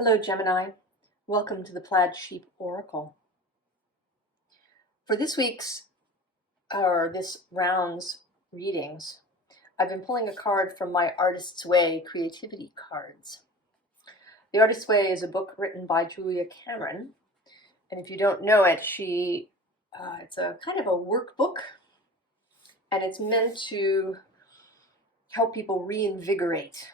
Hello, Gemini. Welcome to the Plaid Sheep Oracle. For this round's readings, I've been pulling a card from my Artist's Way creativity cards. The Artist's Way is a book written by Julia Cameron, and if you don't know it, it's a kind of a workbook, and it's meant to help people reinvigorate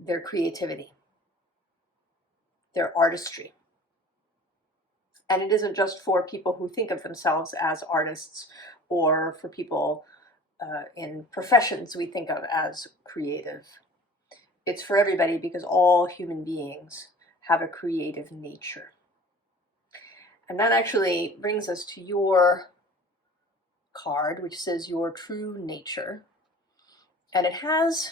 their creativity, their artistry. And it isn't just for people who think of themselves as artists or for people in professions we think of as creative. It's for everybody because all human beings have a creative nature. And that actually brings us to your card, which says your true nature. And it has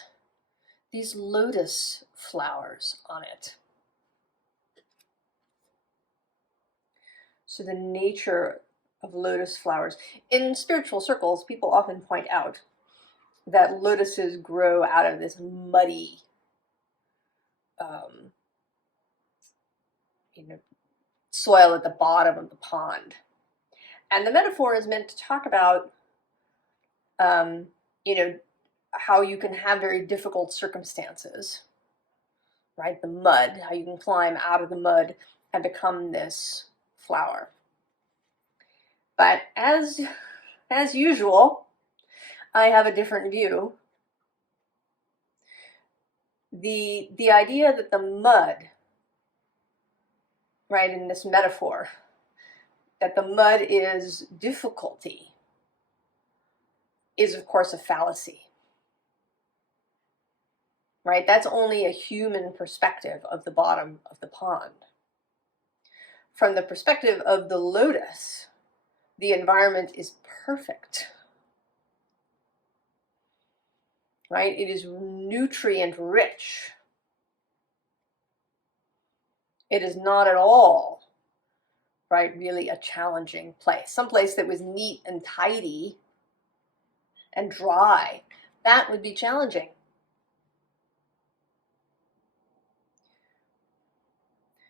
these lotus flowers on it. So the nature of lotus flowers. In spiritual circles, people often point out that lotuses grow out of this muddy, soil at the bottom of the pond. And the metaphor is meant to talk about, how you can have very difficult circumstances, right? The mud, how you can climb out of the mud and become this flower. But as usual, I have a different view. The idea that the mud, right, in this metaphor, that the mud is difficulty, is of course a fallacy. Right? That's only a human perspective of the bottom of the pond. From the perspective of the lotus, the environment is perfect. Right? It is nutrient rich. It is not at all, right, really a challenging place. Some place that was neat and tidy and dry, that would be challenging.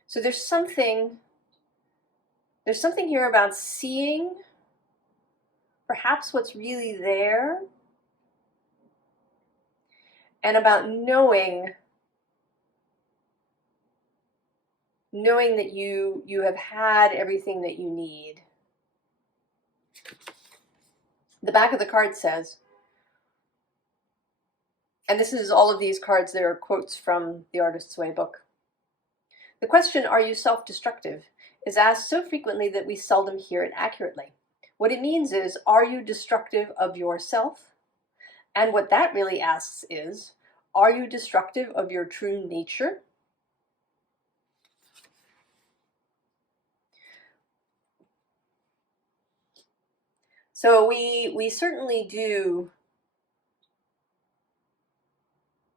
So there's something here about seeing perhaps what's really there, and about knowing that you have had everything that you need. The back of the card says, and this is all of these cards, there are quotes from the Artist's Way book. The question, are you self-destructive, is asked so frequently that we seldom hear it accurately. What it means is, are you destructive of yourself? And what that really asks is, are you destructive of your true nature? So we certainly do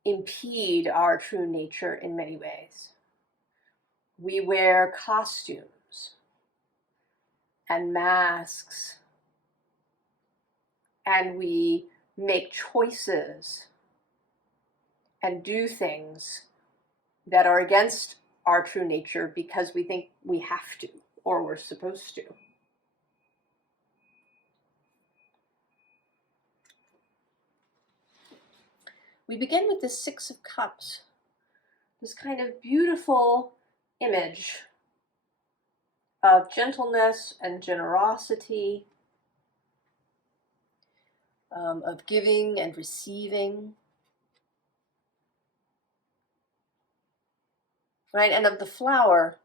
impede our true nature in many ways. We wear costumes and masks, and we make choices and do things that are against our true nature because we think we have to or we're supposed to. We begin with the Six of Cups, this kind of beautiful image of gentleness and generosity, of giving and receiving, right? And of the flower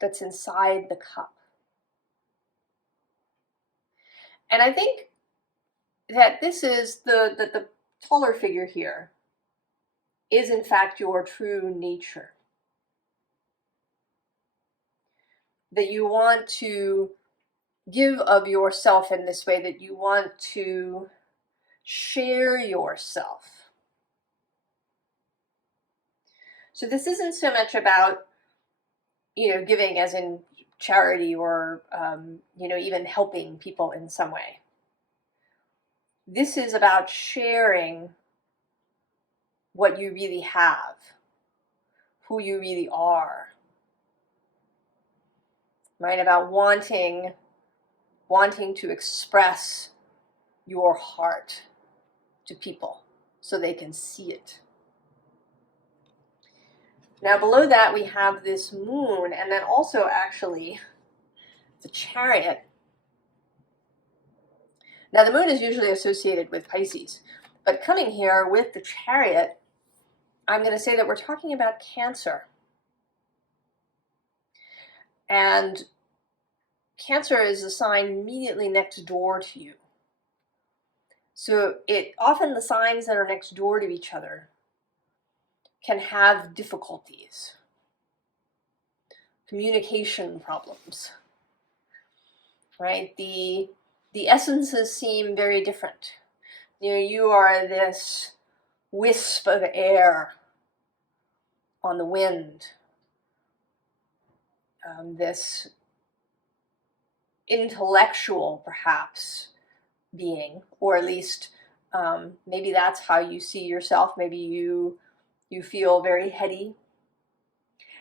that's inside the cup. And I think that this is the taller figure here is in fact your true nature. That you want to give of yourself in this way, that you want to share yourself. So this isn't so much about, giving as in charity or, even helping people in some way. This is about sharing what you really have who you really are, right? About wanting to express your heart to people so they can see it. Now below that we have this moon, and then also actually the Chariot. Now the moon is usually associated with Pisces, but coming here with the Chariot, I'm going to say that we're talking about Cancer. And Cancer is a sign immediately next door to you. So often the signs that are next door to each other can have difficulties, communication problems, right? The essences seem very different. You know, you are this wisp of air on the wind, this intellectual, perhaps, being, or at least maybe that's how you see yourself. Maybe you feel very heady.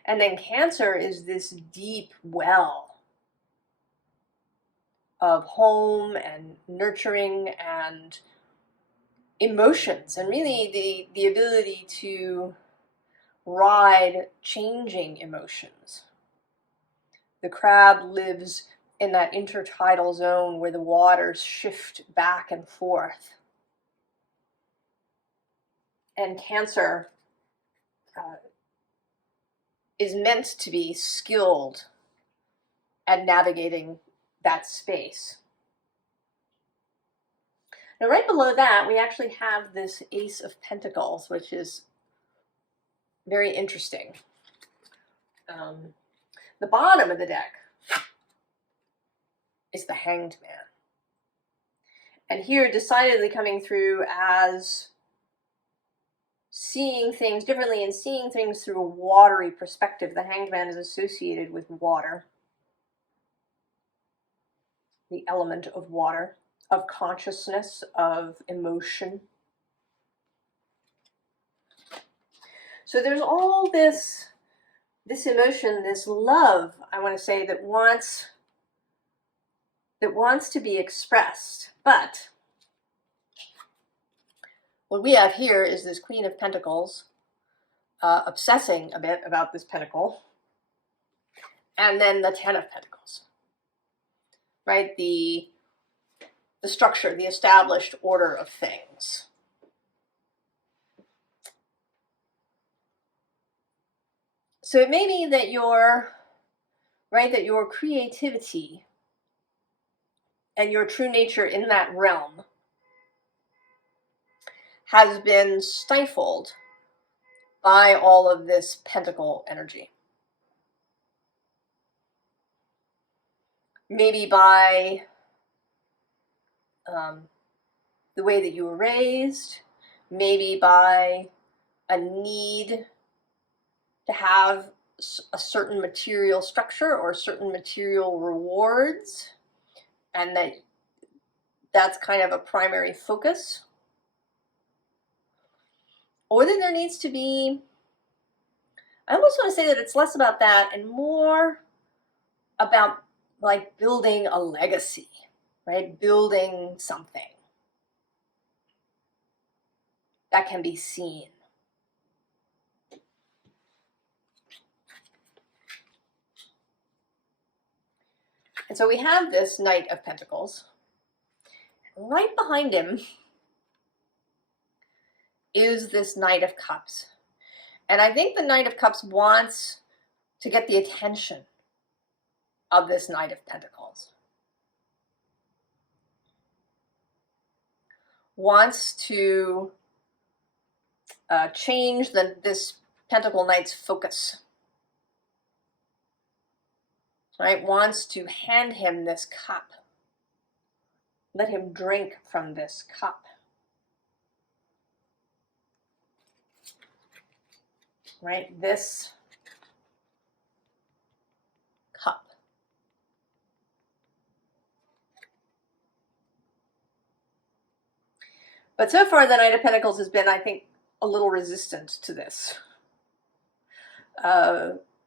And then Cancer is this deep well of home and nurturing and emotions, and really the ability to ride changing emotions. The crab lives in that intertidal zone where the waters shift back and forth. And Cancer is meant to be skilled at navigating that space. Now right below that we actually have this Ace of Pentacles, which is very interesting. The bottom of the deck is the Hanged Man. And here decidedly coming through as seeing things differently and seeing things through a watery perspective. The Hanged Man is associated with water, the element of water, of consciousness, of emotion. So there's all this emotion, this love, I want to say, that wants to be expressed. But what we have here is this Queen of Pentacles obsessing a bit about this pentacle, and then the Ten of Pentacles, right? The structure, the established order of things. So it may be that your creativity and your true nature in that realm has been stifled by all of this pentacle energy. Maybe by the way that you were raised, maybe by a need to have a certain material structure or certain material rewards, and that's kind of a primary focus. Or that there needs to be, I almost want to say that it's less about that and more about like building a legacy, right? Building something that can be seen. And so we have this Knight of Pentacles. Right behind him is this Knight of Cups. And I think the Knight of Cups wants to get the attention of this Knight of Pentacles. Wants to change this Pentacle Knight's focus. Right? Wants to hand him this cup. Let him drink from this cup. Right? This cup. But so far the Knight of Pentacles has been, I think, a little resistant to this.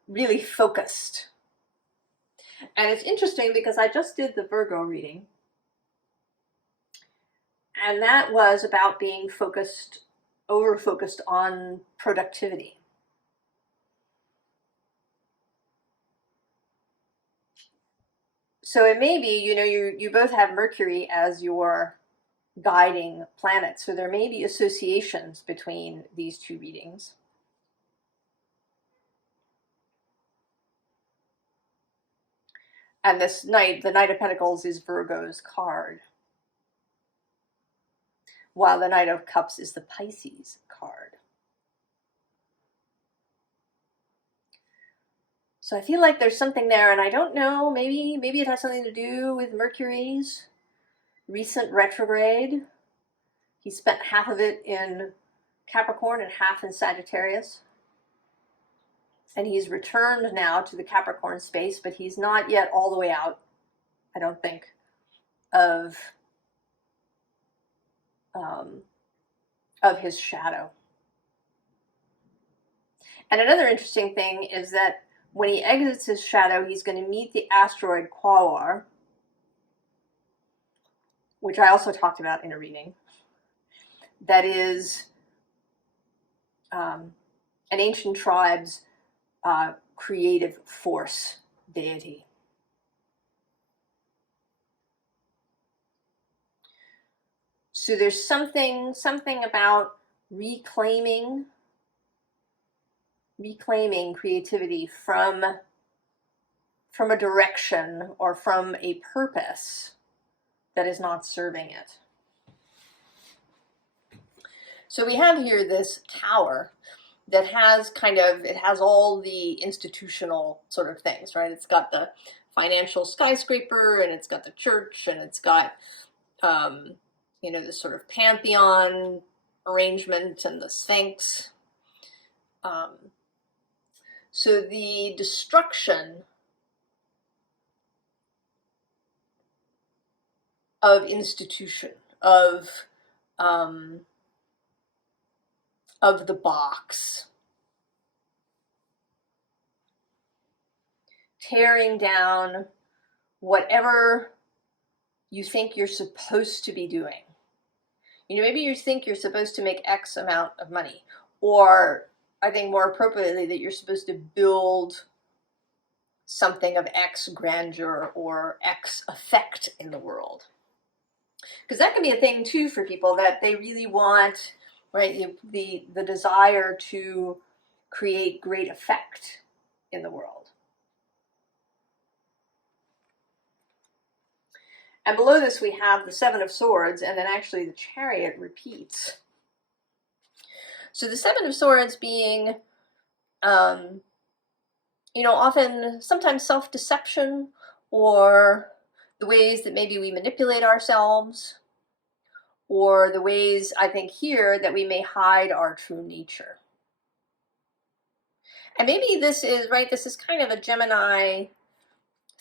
really focused. And it's interesting because I just did the Virgo reading, and that was about being focused, over-focused on productivity. So it may be, you know, you both have Mercury as your guiding planet, so there may be associations between these two readings. And this Knight, the Knight of Pentacles, is Virgo's card, while the Knight of Cups is the Pisces card. So I feel like there's something there, and I don't know, maybe it has something to do with Mercury's recent retrograde. He spent half of it in Capricorn and half in Sagittarius. And he's returned now to the Capricorn space, but he's not yet all the way out, I don't think, of his shadow. And another interesting thing is that when he exits his shadow, he's going to meet the asteroid Quaoar, which I also talked about in a reading. That is an ancient tribe's creative force deity. So there's something about reclaiming creativity from a direction or from a purpose that is not serving it. So we have here this tower that has it has all the institutional sort of things, right? It's got the financial skyscraper, and it's got the church, and it's got, you know, this sort of pantheon arrangement and the Sphinx. So the destruction of institution, of the box, tearing down whatever you think you're supposed to be doing. You know, maybe you think you're supposed to make X amount of money, or I think more appropriately that you're supposed to build something of X grandeur or X effect in the world. Because that can be a thing too for people, that they really want, right, the desire to create great effect in the world. And below this we have the Seven of Swords, and then actually the Chariot repeats. So the Seven of Swords being, you know, often, sometimes self-deception, or the ways that maybe we manipulate ourselves, or the ways, I think here, that we may hide our true nature. And maybe this is, right, this is kind of a Gemini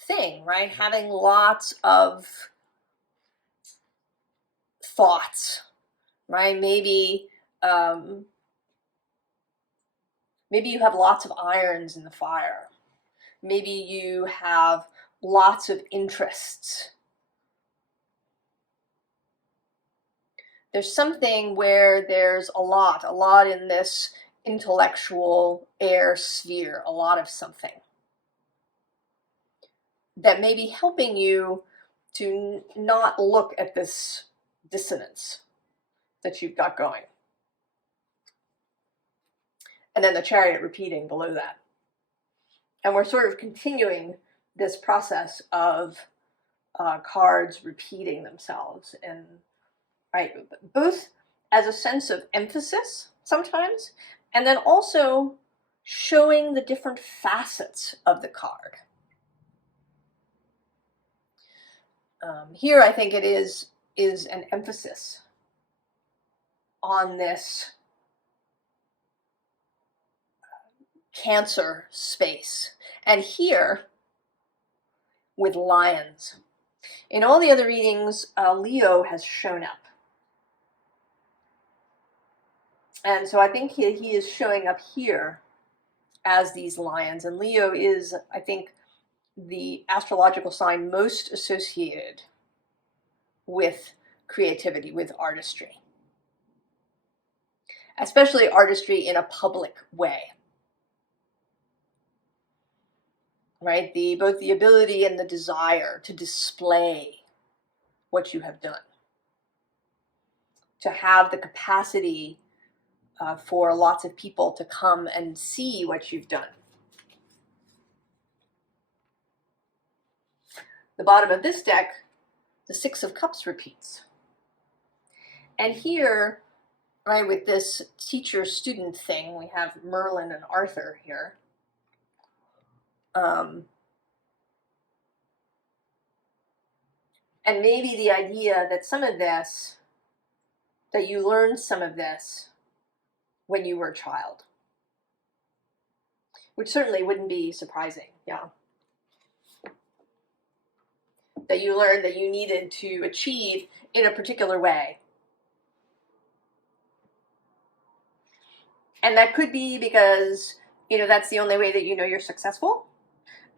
thing, right? Having lots of thoughts, right? Maybe maybe you have lots of irons in the fire. Maybe you have lots of interests. There's something where there's a lot in this intellectual air sphere, a lot of something that may be helping you to not look at this dissonance that you've got going. And then the Chariot repeating below that. And we're sort of continuing this process of cards repeating themselves, and right, both as a sense of emphasis sometimes, and then also showing the different facets of the card. Here I think it is an emphasis on this Cancer space. And here with lions. In all the other readings, Leo has shown up. And so I think he is showing up here as these lions. And Leo is, I think, the astrological sign most associated with creativity, with artistry, especially artistry in a public way, right? Both the ability and the desire to display what you have done, to have the capacity for lots of people to come and see what you've done. The bottom of this deck, the Six of Cups repeats. And here, right, with this teacher-student thing, we have Merlin and Arthur here. And maybe the idea that some of this, that you learned some of this when you were a child, which certainly wouldn't be surprising, yeah. That you learned that you needed to achieve in a particular way. And that could be because, that's the only way that you're successful.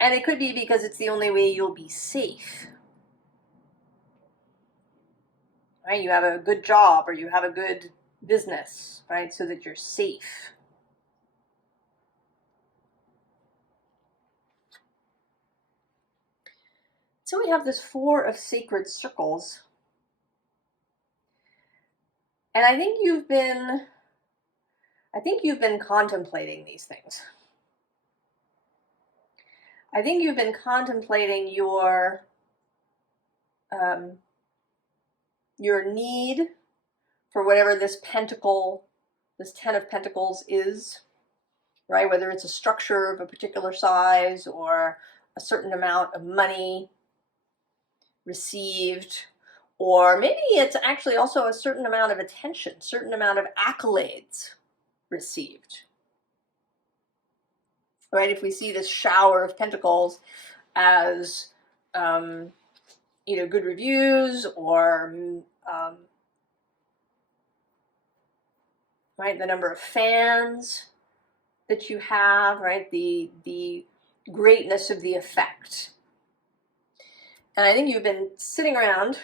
And it could be because it's the only way you'll be safe. Right? You have a good job or you have a good business, right? So that you're safe. So we have this Four of Sacred Circles. And I think you've been contemplating these things. I think you've been contemplating your need for whatever this pentacle, this 10 of Pentacles is, right? Whether it's a structure of a particular size or a certain amount of money received, or maybe it's actually also a certain amount of attention, certain amount of accolades received. Right? If we see this shower of pentacles as, good reviews or, right, the number of fans that you have, right, the greatness of the effect. And I think you've been sitting around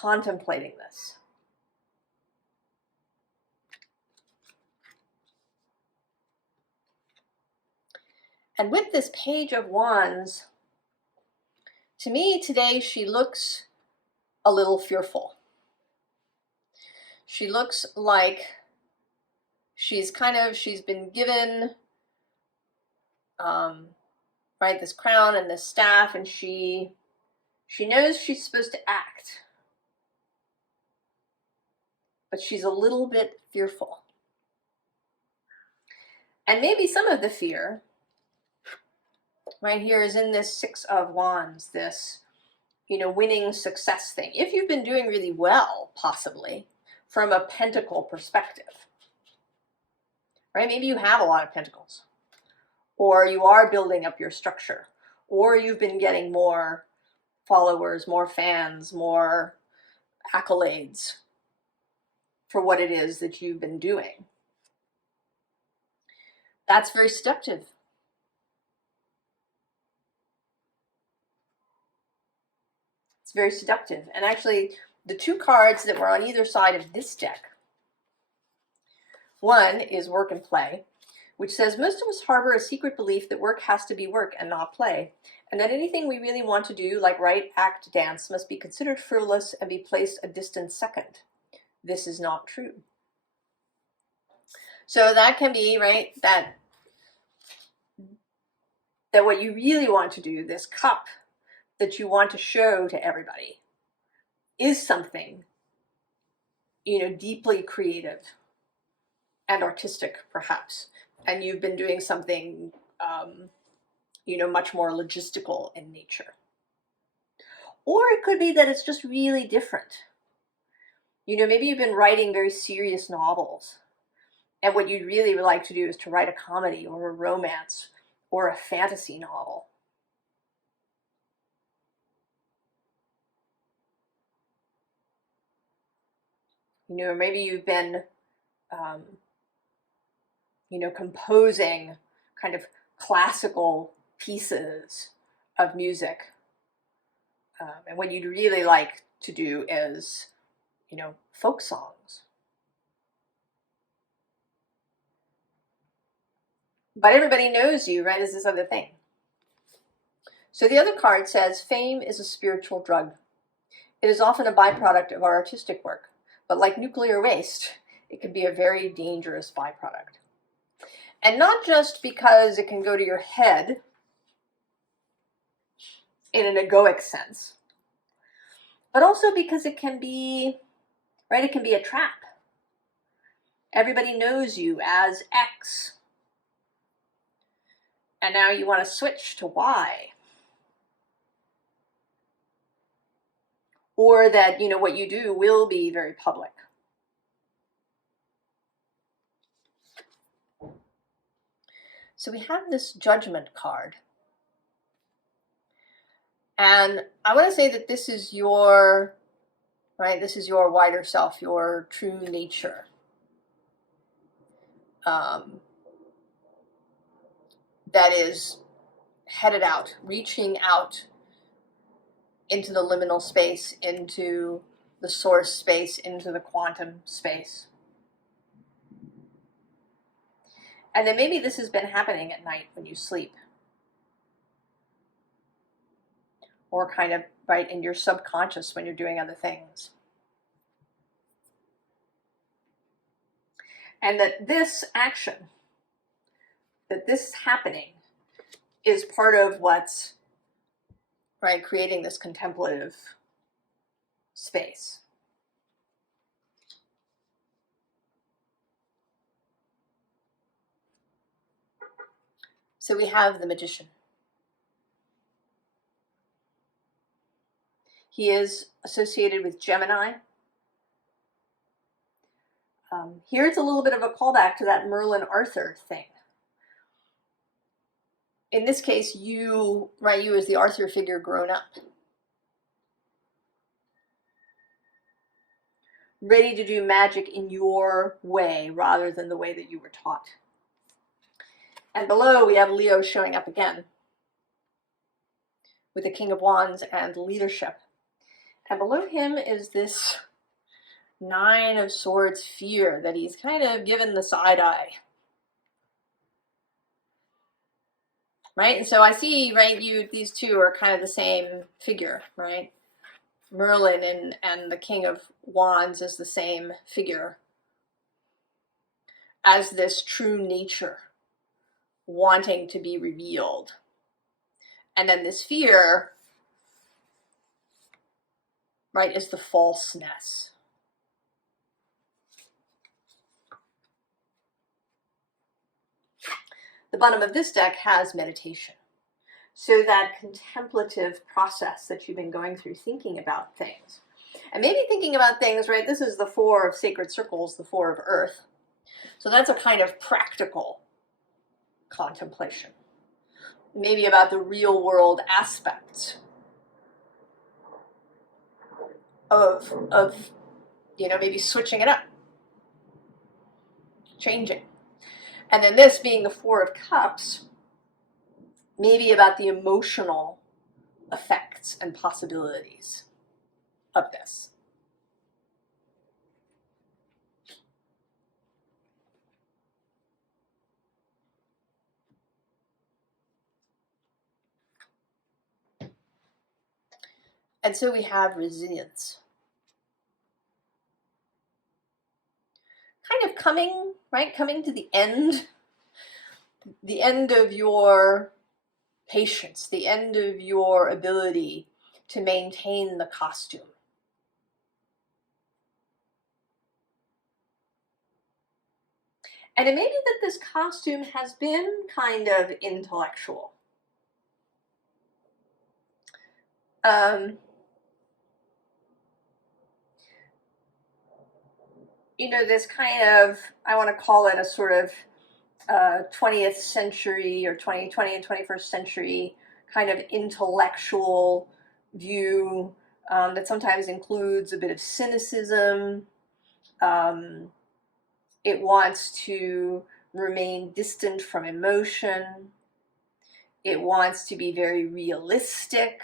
contemplating this. And with this Page of Wands, to me today, she looks a little fearful. She looks like she's been given, right, this crown and this staff, and she knows she's supposed to act, but she's a little bit fearful. And maybe some of the fear right here is in this Six of Wands, this, winning success thing. If you've been doing really well, possibly, from a pentacle perspective, right? Maybe you have a lot of pentacles, or you are building up your structure, or you've been getting more followers, more fans, more accolades for what it is that you've been doing. That's very seductive. It's very seductive. And actually, the two cards that were on either side of this deck, one is Work and Play, which says most of us harbor a secret belief that work has to be work and not play, and that anything we really want to do, like write, act, dance, must be considered frivolous and be placed a distant second. This is not true. So that can be, right, that what you really want to do, this cup that you want to show to everybody, is something, deeply creative and artistic, perhaps. And you've been doing something, much more logistical in nature. Or it could be that it's just really different. Maybe you've been writing very serious novels, and what you'd really like to do is to write a comedy or a romance or a fantasy novel. Maybe you've been, you know, composing kind of classical pieces of music. And what you'd really like to do is, you know, folk songs. But everybody knows you, right, as this other thing. So the other card says, fame is a spiritual drug. It is often a byproduct of our artistic work, but like nuclear waste, it can be a very dangerous byproduct. And not just because it can go to your head in an egoic sense, but also because it can be, right, it can be a trap. Everybody knows you as X, and now you want to switch to Y. Or that, you know, what you do will be very public. So we have this Judgment card. And I want to say that this is your, right, this is your wider self, your true nature. That is headed out, reaching out into the liminal space, into the source space, into the quantum space. And then maybe this has been happening at night when you sleep. Or kind of, right, in your subconscious when you're doing other things. And that this action, that this happening, is part of what's, right, creating this contemplative space. So we have the Magician. He is associated with Gemini. Here it's a little bit of a callback to that Merlin Arthur thing. In this case, you, right, you as the Arthur figure grown up. Ready to do magic in your way rather than the way that you were taught. And below we have Leo showing up again with the King of Wands and leadership. And below him is this Nine of Swords fear that he's kind of given the side eye. Right? And so I see, right, these two are kind of the same figure, right? Merlin and the King of Wands is the same figure as this true nature wanting to be revealed. And then this fear, right, is the falseness. The bottom of this deck has meditation. So that contemplative process that you've been going through, thinking about things. And maybe thinking about things, right, this is the Four of Sacred Circles, the Four of Earth. So that's a kind of practical contemplation. Maybe about the real world aspects of you know, maybe switching it up, changing. And then this being the Four of Cups, maybe about the emotional effects and possibilities of this. And so we have resilience. Kind of coming, right, coming to the end of your patience, the end of your ability to maintain the costume. And it may be that this costume has been kind of intellectual. You know, this kind of, I want to call it a sort of 20th century or 20 and 21st century kind of intellectual view that sometimes includes a bit of cynicism. It wants to, remain distant from emotion. It wants to be very realistic.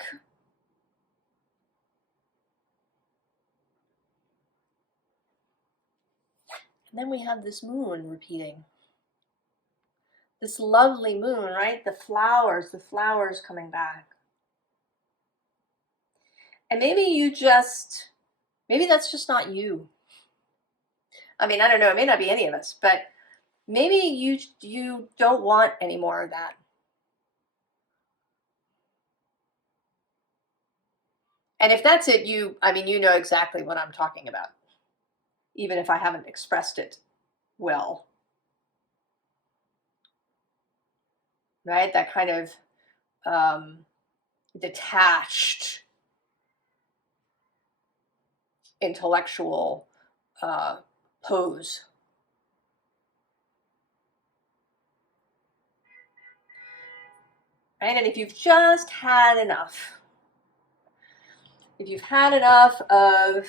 And then we have this moon repeating. This lovely moon, right? The flowers coming back. And maybe that's just not you. I mean, I don't know, it may not be any of us, but maybe you don't want any more of that. And if that's it, you know exactly what I'm talking about, even if I haven't expressed it well. Right? That kind of detached, intellectual pose. Right? And if you've just had enough, if you've had enough of,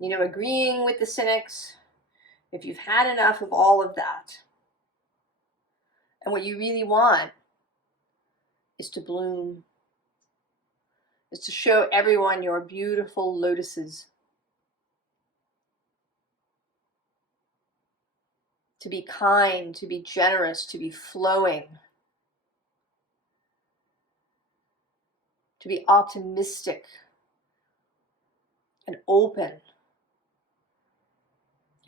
agreeing with the cynics, if you've had enough of all of that, and what you really want is to bloom, is to show everyone your beautiful lotuses, to be kind, to be generous, to be flowing, to be optimistic and open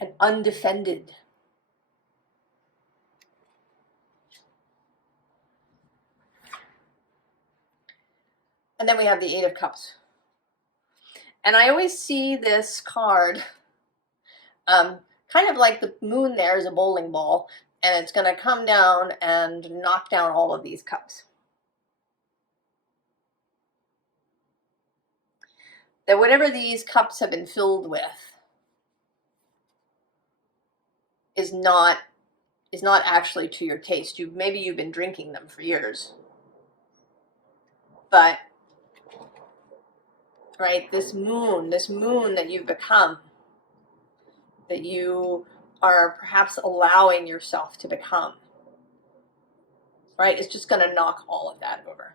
and undefended. And then we have the Eight of Cups. And I always see this card kind of like the moon there is a bowling ball, and it's going to come down and knock down all of these cups. That whatever these cups have been filled with is not actually to your taste. Maybe you've been drinking them for years. But, right, this moon that you've become, that you are perhaps allowing yourself to become, right, it's just going to knock all of that over.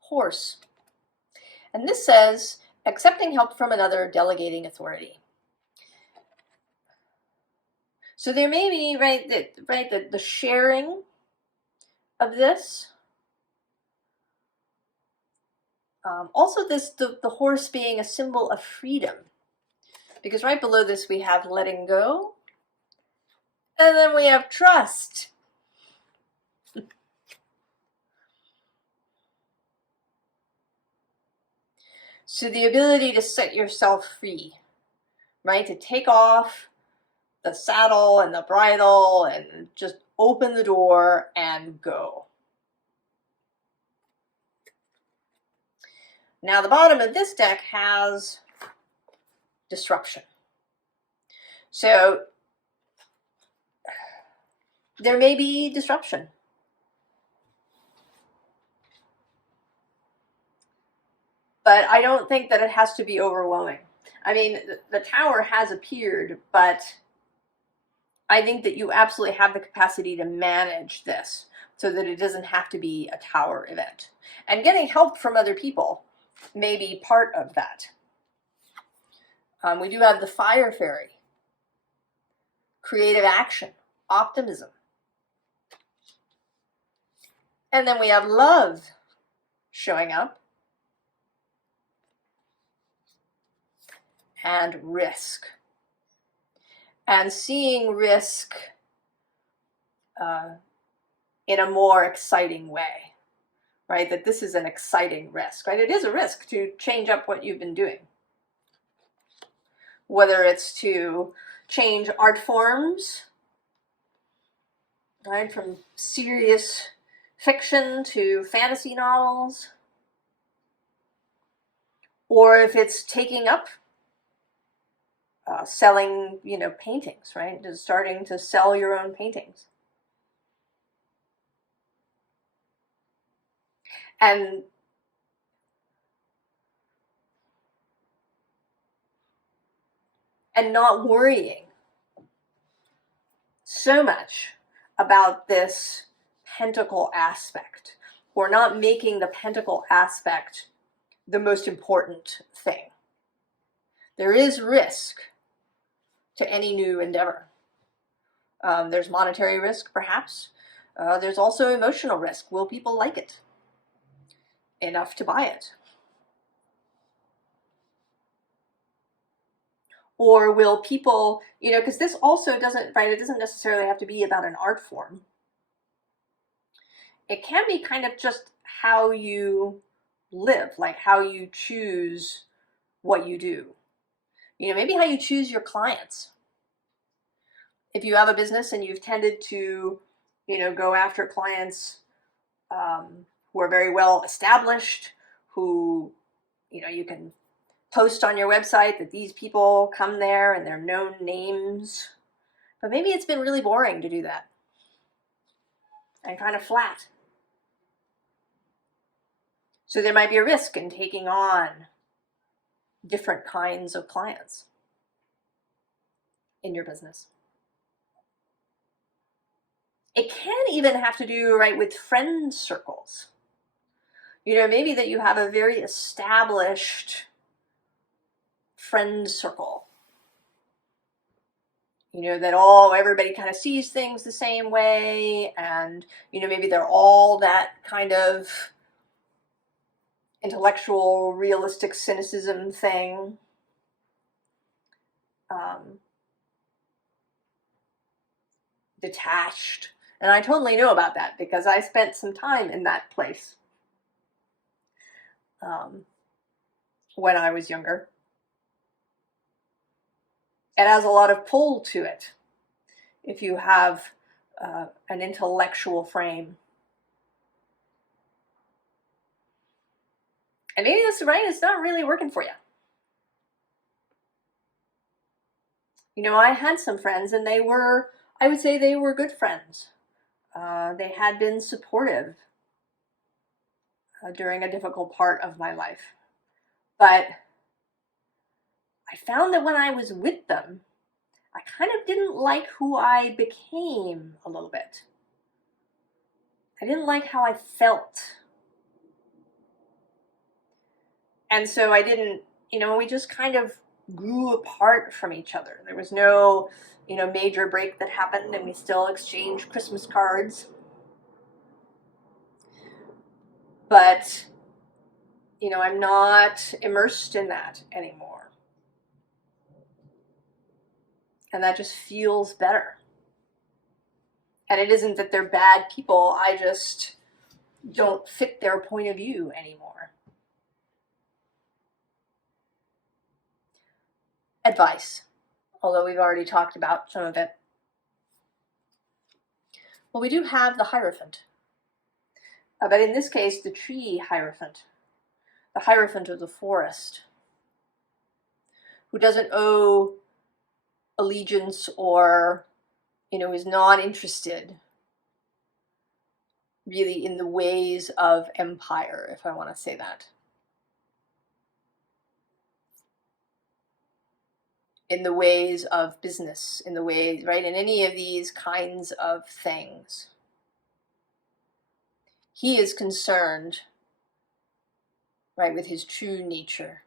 Horse. And this says, accepting help from another, delegating authority. So there may be, the sharing of this. Also the horse being a symbol of freedom. Because right below this we have letting go. And then we have trust. So the ability to set yourself free, right? To take off the saddle and the bridle and just open the door and go. Now the bottom of this deck has disruption. So there may be disruption. But I don't think that it has to be overwhelming. I mean, the tower has appeared, but I think that you absolutely have the capacity to manage this so that it doesn't have to be a tower event. And getting help from other people may be part of that. We do have the Fire Fairy, creative action, optimism. And then we have love showing up. And risk. And seeing risk in a more exciting way, right? That this is an exciting risk, right? It is a risk to change up what you've been doing. Whether it's to change art forms, right? From serious fiction to fantasy novels. Or if it's taking up selling, paintings, right? Just starting to sell your own paintings. And and not worrying so much about this pentacle aspect, or not making the pentacle aspect the most important thing. There is risk to any new endeavor. There's monetary risk, perhaps. There's also emotional risk. Will people like it enough to buy it? Or will people, because this also doesn't, right, it doesn't necessarily have to be about an art form. It can be kind of just how you live, like how you choose what you do. Maybe how you choose your clients. If you have a business and you've tended to, go after clients who are very well established, who, you can post on your website that these people come there and they're known names. But maybe it's been really boring to do that and kind of flat. So there might be a risk in taking on different kinds of clients in your business. It can even have to do, right, with friend circles. Maybe that you have a very established friend circle. That everybody kind of sees things the same way, and, maybe they're all that kind of intellectual, realistic cynicism thing. Detached. And I totally know about that because I spent some time in that place when I was younger. It has a lot of pull to it if you have an intellectual frame. And maybe this, right, it's not really working for you. I had some friends, and I would say they were good friends. They had been supportive during a difficult part of my life. But I found that when I was with them, I kind of didn't like who I became a little bit. I didn't like how I felt. And so I didn't, we just kind of grew apart from each other. There was no, major break that happened, and we still exchanged Christmas cards. But, I'm not immersed in that anymore. And that just feels better. And it isn't that they're bad people, I just don't fit their point of view anymore. Advice, although we've already talked about some of it. Well, we do have the Hierophant, but in this case, the tree Hierophant, the Hierophant of the forest, who doesn't owe allegiance or, is not interested really in the ways of empire, if I want to say that. In the ways of business, in the ways, right, in any of these kinds of things. He is concerned, right, with his true nature.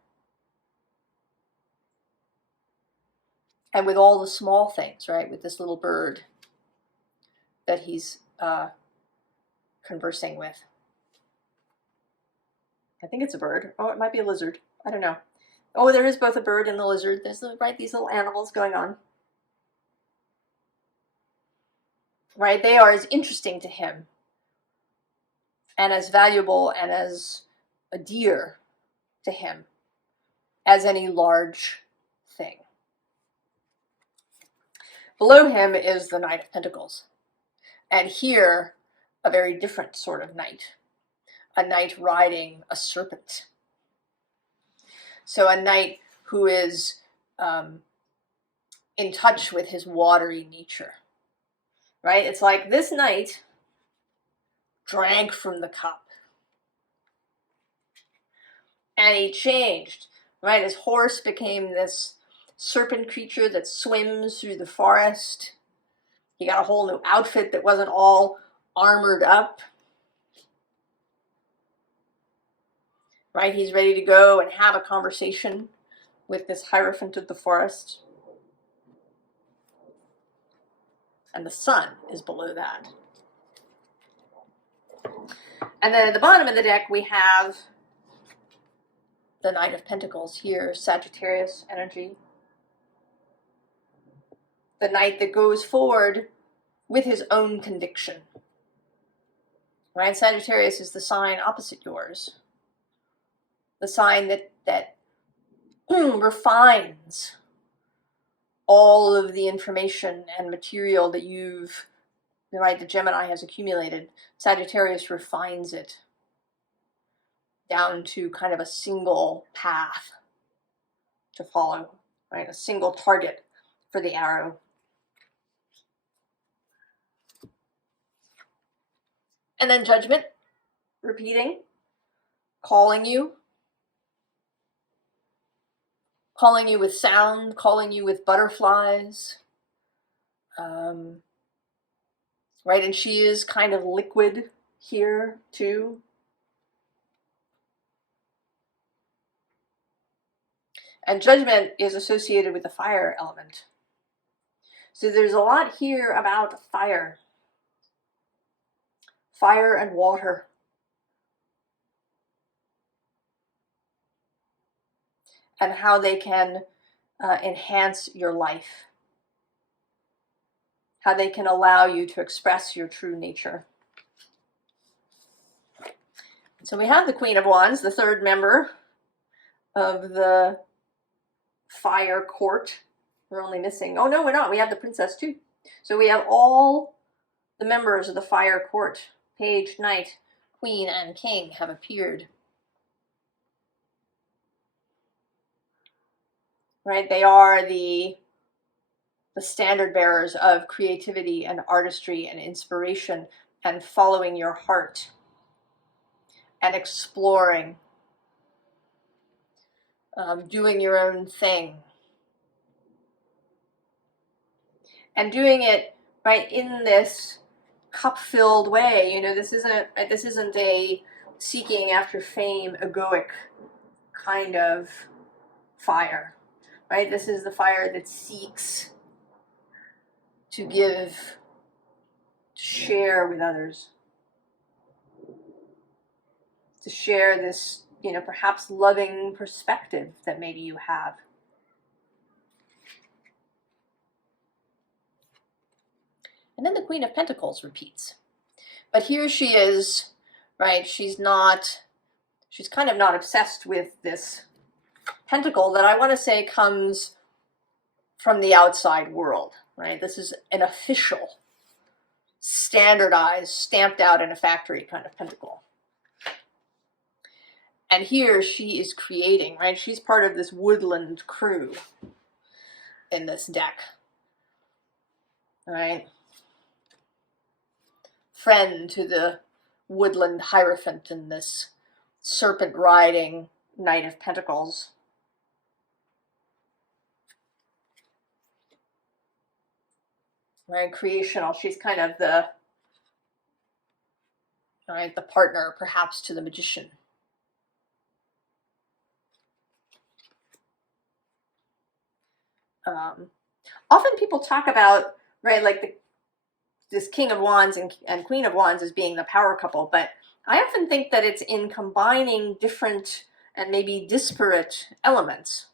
And with all the small things, right, with this little bird that he's conversing with. I think it's a bird. Oh, it might be a lizard. I don't know. Oh, there is both a bird and a lizard. There's, right, these little animals going on. Right, they are as interesting to him and as valuable and as dear to him as any large thing. Below him is the Knight of Pentacles. And here, a very different sort of knight. A knight riding a serpent. So a knight who is in touch with his watery nature. Right? It's like this knight drank from the cup. And he changed. Right? His horse became this serpent creature that swims through the forest. He got a whole new outfit that wasn't all armored up. Right? He's ready to go and have a conversation with this Hierophant of the forest. And the sun is below that. And then at the bottom of the deck, we have the Knight of Pentacles here, Sagittarius energy. The knight that goes forward with his own conviction. Right? Sagittarius is the sign opposite yours. The sign that refines all of the information and material that you've, right, the Gemini has accumulated. Sagittarius refines it down to kind of a single path to follow, right? A single target for the arrow. And then Judgment, repeating, calling you with sound, calling you with butterflies. Right, and she is kind of liquid here too. And Judgment is associated with the fire element. So there's a lot here about fire. Fire and water. And how they can enhance your life. How they can allow you to express your true nature. So we have the Queen of Wands, the third member of the fire court. We're only missing, oh no, we're not, we have the Princess too. So we have all the members of the fire court, Page, Knight, Queen, and King have appeared. Right, they are the standard bearers of creativity and artistry and inspiration and following your heart and exploring, doing your own thing. And doing it, right, in this cup-filled way. You know, this isn't a seeking after fame, egoic kind of fire, right? This is the fire that seeks to give, to share with others, to share this, you know, perhaps loving perspective that maybe you have. And then the Queen of Pentacles repeats. But here she is, right? She's kind of not obsessed with this pentacle that I want to say comes from the outside world, right? This is an official, standardized, stamped out in a factory kind of pentacle. And here she is creating, right? She's part of this woodland crew in this deck, right? Friend to the woodland Hierophant and this serpent riding Knight of Pentacles. Right, creational. She's kind of the, right, the partner perhaps to the Magician. Often people talk about, right, like this King of Wands and Queen of Wands as being the power couple, but I often think that it's in combining different and maybe disparate elements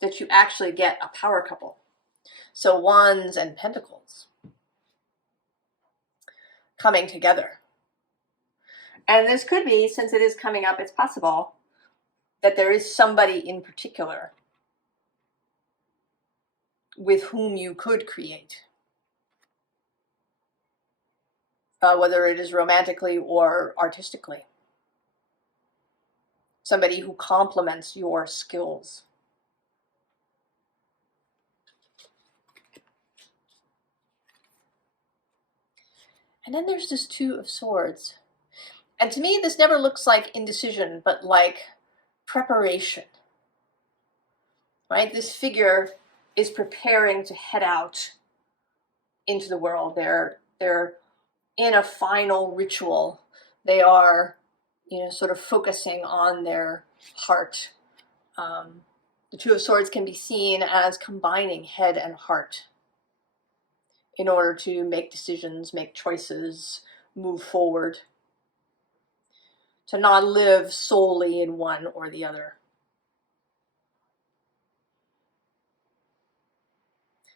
that you actually get a power couple. So Wands and Pentacles coming together. And this could be, since it is coming up, it's possible that there is somebody in particular with whom you could create. Whether it is romantically or artistically. Somebody who complements your skills. And then there's this Two of Swords. And to me, this never looks like indecision, but like preparation. Right? This figure is preparing to head out into the world. They're in a final ritual. They are, you know, sort of focusing on their heart. The Two of Swords can be seen as combining head and heart in order to make decisions, make choices, move forward, to not live solely in one or the other.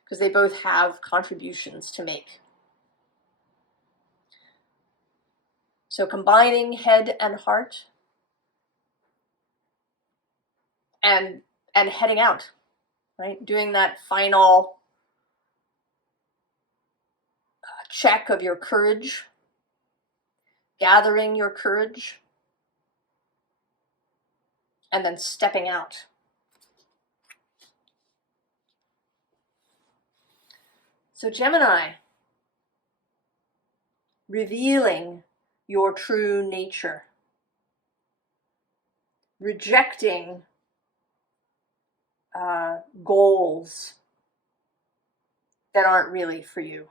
Because they both have contributions to make. So combining head and heart and heading out, right? Doing that final check of your courage, gathering your courage, and then stepping out. So Gemini, revealing your true nature, rejecting goals that aren't really for you,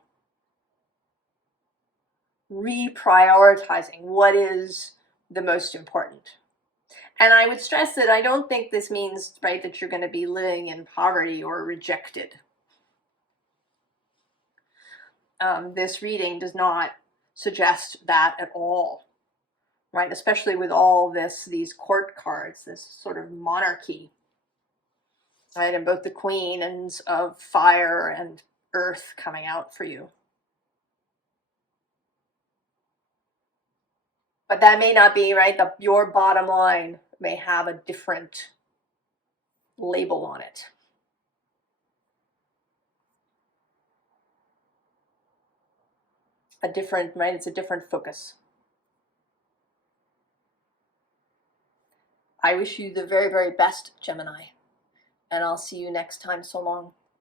reprioritizing what is the most important. And I would stress that I don't think this means, right, that you're going to be living in poverty or rejected. This reading does not suggest that at all, right? Especially with all these court cards, this sort of monarchy, right? And both the queens of fire and earth coming out for you. But that may not be, right? Your bottom line may have a different label on it. Right? It's a different focus. I wish you the very, very best, Gemini. And I'll see you next time. So long.